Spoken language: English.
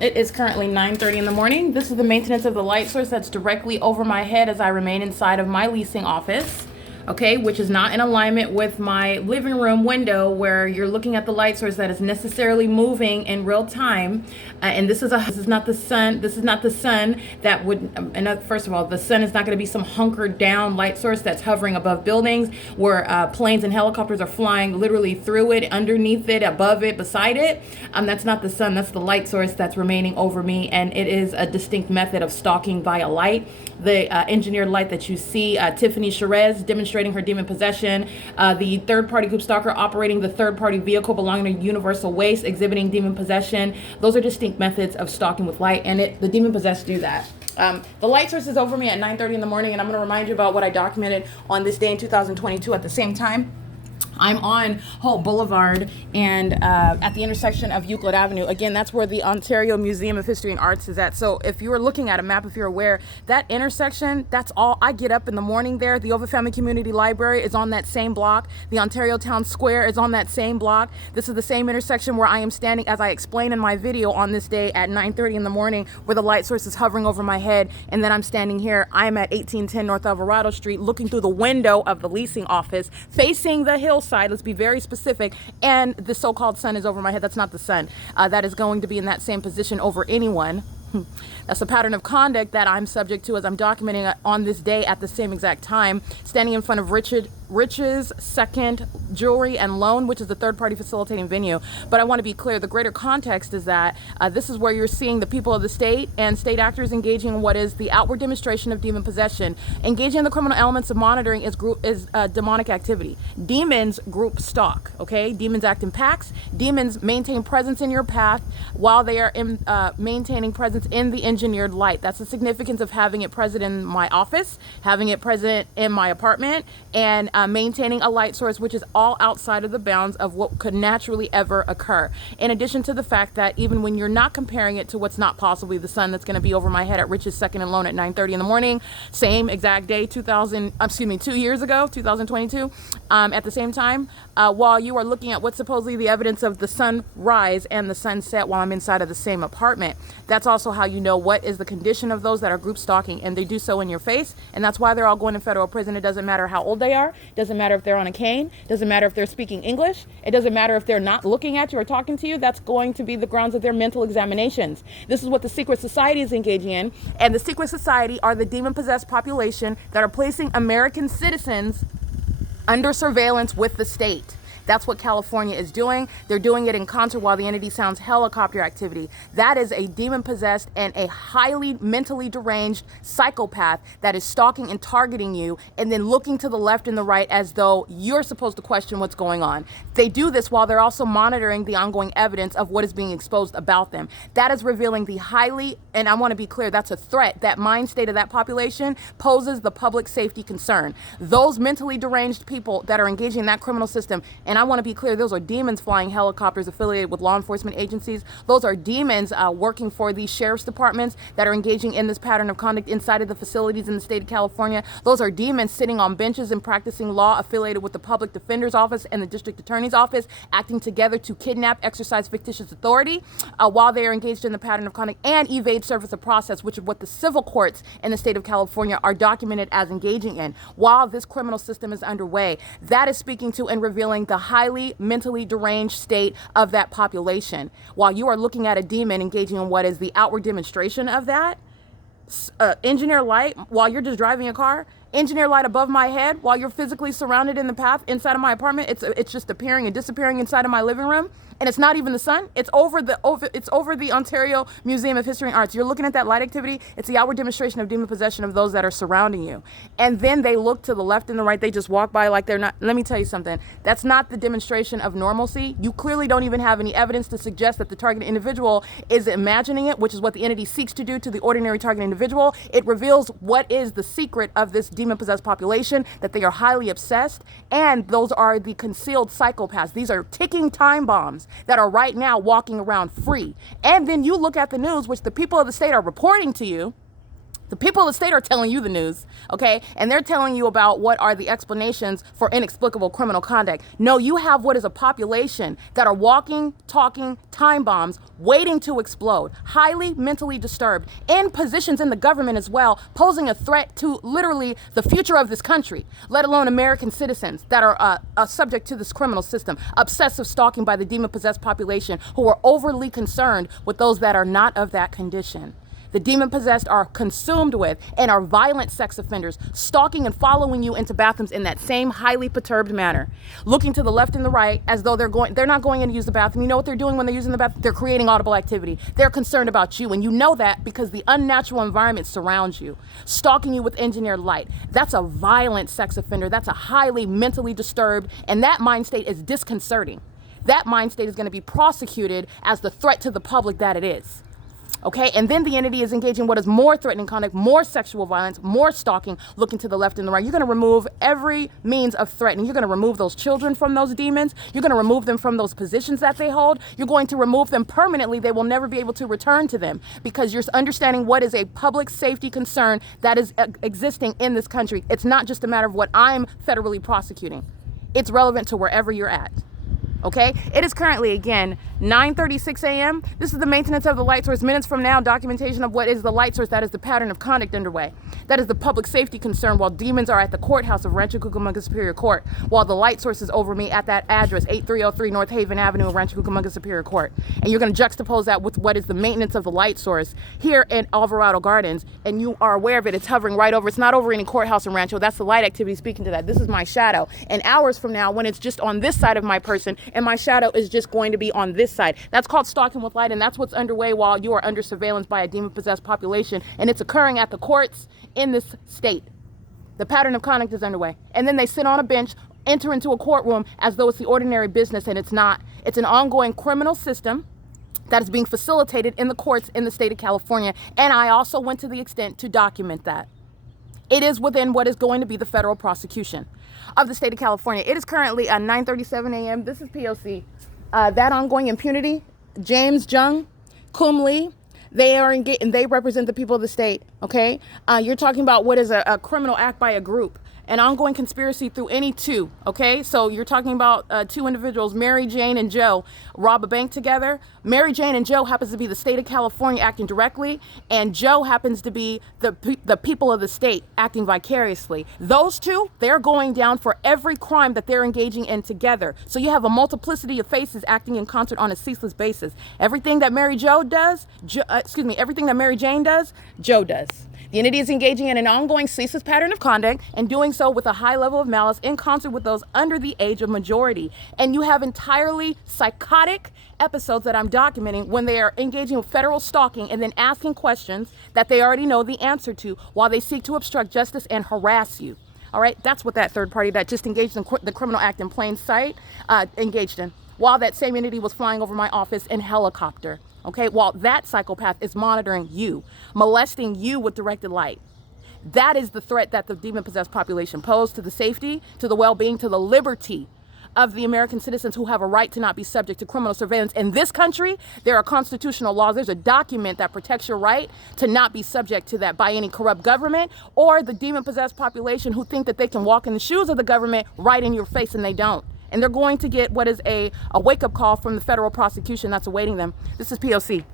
It is currently 9:30 in the morning. This is the maintenance of the light source that's directly over my head as I remain inside of my leasing office, okay, which is not in alignment with my living room window where you're looking at the light source that is necessarily moving in real time. And this is not the sun. This is not the sun that would, first of all, the sun is not going to be some hunkered down light source that's hovering above buildings where planes and helicopters are flying literally through it, underneath it, above it, beside it. That's not the sun. That's the light source that's remaining over me. And it is a distinct method of stalking via light. The engineered light that you see, Tiffany Sherez demonstrating her demon possession, the third-party group stalker operating the third-party vehicle belonging to Universal Waste exhibiting demon possession. Those are distinct methods of stalking with light, and the demon possessed do that. The light source is over me at 9:30 in the morning, and I'm going to remind you about what I documented on this day in 2022 at the same time. I'm on Holt Boulevard and at the intersection of Euclid Avenue. Again, that's where the Ontario Museum of History and Arts is at. So if you were looking at a map, if you're aware, that intersection, that's all. I get up in the morning there. The Over Family Community Library is on that same block. The Ontario Town Square is on that same block. This is the same intersection where I am standing, as I explained in my video on this day at 9:30 in the morning, where the light source is hovering over my head. And then I'm standing here. I'm at 1810 North Alvarado Street, looking through the window of the leasing office, facing the hillside. Let's be very specific. And the so-called sun is over my head. That's not the sun. That is going to be in that same position over anyone. That's a pattern of conduct that I'm subject to as I'm documenting on this day at the same exact time, standing in front of Rich's Second Jewelry and Loan, which is the third-party facilitating venue. But I want to be clear, the greater context is that this is where you're seeing the people of the state and state actors engaging in what is the outward demonstration of demon possession. Engaging in the criminal elements of monitoring is demonic activity. Demons group stalk, okay? Demons act in packs. Demons maintain presence in your path while they are maintaining presence in the engineered light. That's the significance of having it present in my office, having it present in my apartment, and maintaining a light source which is all outside of the bounds of what could naturally ever occur. In addition to the fact that even when you're not comparing it to what's not possibly the sun that's going to be over my head at Rich's Second and Loan at 9:30 in the morning, same exact day, 2 years ago, 2022, at the same time, while you are looking at what's supposedly the evidence of the sunrise and the sunset while I'm inside of the same apartment. That's also how you know what is the condition of those that are group stalking, and they do so in your face, and that's why they're all going to federal prison. It doesn't matter how old they are. It doesn't matter if they're on a cane. It doesn't matter if they're speaking English. It doesn't matter if they're not looking at you or talking to you. That's going to be the grounds of their mental examinations. This is what the secret society is engaging in, and the secret society are the demon-possessed population that are placing American citizens under surveillance with the state. That's what California is doing. They're doing it in concert while the entity sounds helicopter activity. That is a demon-possessed and a highly mentally deranged psychopath that is stalking and targeting you and then looking to the left and the right as though you're supposed to question what's going on. They do this while they're also monitoring the ongoing evidence of what is being exposed about them. That is revealing the highly, and I want to be clear, that's a threat. That mind state of that population poses the public safety concern. Those mentally deranged people that are engaging in that criminal system, and I want to be clear, those are demons flying helicopters affiliated with law enforcement agencies. Those are demons working for the sheriff's departments that are engaging in this pattern of conduct inside of the facilities in the state of California. Those are demons sitting on benches and practicing law affiliated with the public defender's office and the district attorney's office, acting together to kidnap, exercise fictitious authority while they are engaged in the pattern of conduct and evade service of process, which is what the civil courts in the state of California are documented as engaging in while this criminal system is underway. That is speaking to and revealing the highly mentally deranged state of that population. While you are looking at a demon engaging in what is the outward demonstration of that, engineer light while you're just driving a car, engineer light above my head while you're physically surrounded in the path inside of my apartment. It's just appearing and disappearing inside of my living room. And it's not even the sun. It's over the Ontario Museum of History and Arts. You're looking at that light activity. It's the outward demonstration of demon possession of those that are surrounding you. And then they look to the left and the right. They just walk by like they're not. Let me tell you something. That's not the demonstration of normalcy. You clearly don't even have any evidence to suggest that the targeted individual is imagining it, which is what the entity seeks to do to the ordinary target individual. It reveals what is the secret of this demon-possessed population, that they are highly obsessed, and those are the concealed psychopaths. These are ticking time bombs that are right now walking around free. And then you look at the news, which the people of the state are reporting to you, The people of the state are telling you the news, okay? And they're telling you about what are the explanations for inexplicable criminal conduct. No, you have what is a population that are walking, talking time bombs waiting to explode, highly mentally disturbed, in positions in the government as well, posing a threat to literally the future of this country, let alone American citizens that are subject to this criminal system, obsessive stalking by the demon-possessed population who are overly concerned with those that are not of that condition. The demon-possessed are consumed with and are violent sex offenders, stalking and following you into bathrooms in that same highly perturbed manner, looking to the left and the right as though they're not going in to use the bathroom. You know what they're doing when they're using the bathroom? They're creating audible activity. They're concerned about you, and you know that because the unnatural environment surrounds you, stalking you with engineered light. That's a violent sex offender. That's a highly mentally disturbed, and that mind state is disconcerting. That mind state is going to be prosecuted as the threat to the public that it is. Okay, and then the entity is engaging what is more threatening conduct, more sexual violence, more stalking, looking to the left and the right. You're going to remove every means of threatening. You're going to remove those children from those demons. You're going to remove them from those positions that they hold. You're going to remove them permanently. They will never be able to return to them because you're understanding what is a public safety concern that is existing in this country. It's not just a matter of what I'm federally prosecuting. It's relevant to wherever you're at. Okay, it is currently, again, 9:36 a.m. This is the maintenance of the light source. Minutes from now, documentation of what is the light source. That is the pattern of conduct underway. That is the public safety concern while demons are at the courthouse of Rancho Cucamonga Superior Court, while the light source is over me at that address, 8303 North Haven Avenue, Rancho Cucamonga Superior Court. And you're going to juxtapose that with what is the maintenance of the light source here in Alvarado Gardens, and you are aware of it. It's hovering right over. It's not over any courthouse in Rancho. That's the light activity speaking to that. This is my shadow. And hours from now, when it's just on this side of my person, and my shadow is just going to be on this side. That's called stalking with light, and that's what's underway while you are under surveillance by a demon-possessed population, and it's occurring at the courts in this state. The pattern of conduct is underway. And then they sit on a bench, enter into a courtroom as though it's the ordinary business, and it's not. It's an ongoing criminal system that is being facilitated in the courts in the state of California, and I also went to the extent to document that. It is within what is going to be the federal prosecution of the state of California. It is currently 9:37 a.m. This is P.O.C. That ongoing impunity, James Jung, Kum Lee, they are engaged, and they represent the people of the state. Okay, you're talking about what is a criminal act by a group, an ongoing conspiracy through any two. Okay, so you're talking about two individuals, Mary Jane and Joe, rob a bank together. Mary Jane and Joe happens to be the state of California acting directly, and Joe happens to be the people of the state acting vicariously. Those two, they're going down for every crime that they're engaging in together. So you have a multiplicity of faces acting in concert on a ceaseless basis. Everything that Mary Jane does, Joe does. The entity is engaging in an ongoing ceaseless pattern of conduct and doing so with a high level of malice in concert with those under the age of majority. And you have entirely psychotic episodes that I'm documenting when they are engaging with federal stalking and then asking questions that they already know the answer to while they seek to obstruct justice and harass you. All right, that's what that third party that just engaged in the criminal act in plain sight engaged in, while that same entity was flying over my office in helicopter. Okay, while that psychopath is monitoring you, molesting you with directed light. That is the threat that the demon-possessed population pose to the safety, to the well-being, to the liberty of the American citizens who have a right to not be subject to criminal surveillance. In this country, there are constitutional laws. There's a document that protects your right to not be subject to that by any corrupt government or the demon-possessed population who think that they can walk in the shoes of the government right in your face, and they don't. And they're going to get what is a wake-up call from the federal prosecution that's awaiting them. This is P.O.C.